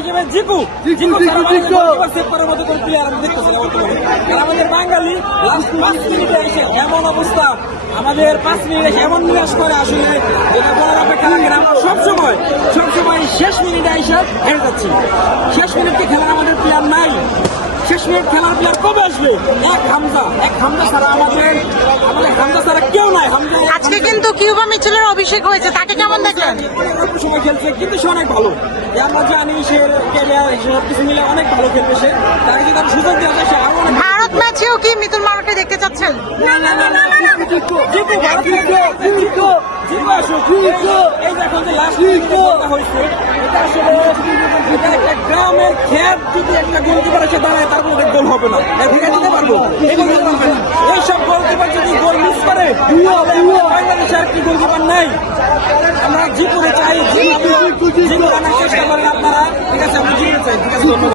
হিসেবে জিকু সেভ করার মতো কোন প্লেয়ার আমি দেখতেছি না বর্তমানে। কারণ আমাদের বাঙালি লাস্ট 5 মিনিটে এসে এমন অবস্থা, আমাদের 5 মিনিট এসে এমন নিরাশ করে আসলে যেটা বলার অপেক্ষা রাখে না। আমরা সবসময় শেষ মিনিটে এসে হেরে যাচ্ছি। শেষ মিনিটে খেলার আমাদের প্লেয়ার নাই। শেষ মিনিট খেলার প্লেয়ার কবে আসবে? এক হামজা ছাড়া আমাদের হামজা ছাড়া কেউ নাই। হামজা আজকে কিন্তু কিউবা মিচেলের অভিষেক হয়েছে, তাকে কেমন দেখলেন? অল্প সময় খেলছে কিন্তু সে অনেক ভালো। আমরা জানি সে ক্যারিয়ার সব কিছু মিলে অনেক ভালো খেলবে। সে তাকে যদি আমরা সুযোগ দেওয়া যায় সে আরো অনেক। ভারত ম্যাচেও কি মিতুল মারুকে দেখতে চাচ্ছেন? এই দেখুন যে লাস্ট হয়েছে, এটা আসলে এটা একটা গ্রামের খেত। যদি একটা গোলকিপার এসে দাঁড়ায় তার কোনো গোল হবে না, ভেঙে দিতে পারবো। এইসব গোলকিপার যদি গোল মিস করে বাংলাদেশে আর কি গোলকিপার নাই। আমরা জিপুরে চাই, জিপু আনার চেষ্টা করেন আপনারা। ঠিক আছে, আমরা জিপুরে চাই। ঠিক আছে, ধন্যবাদ।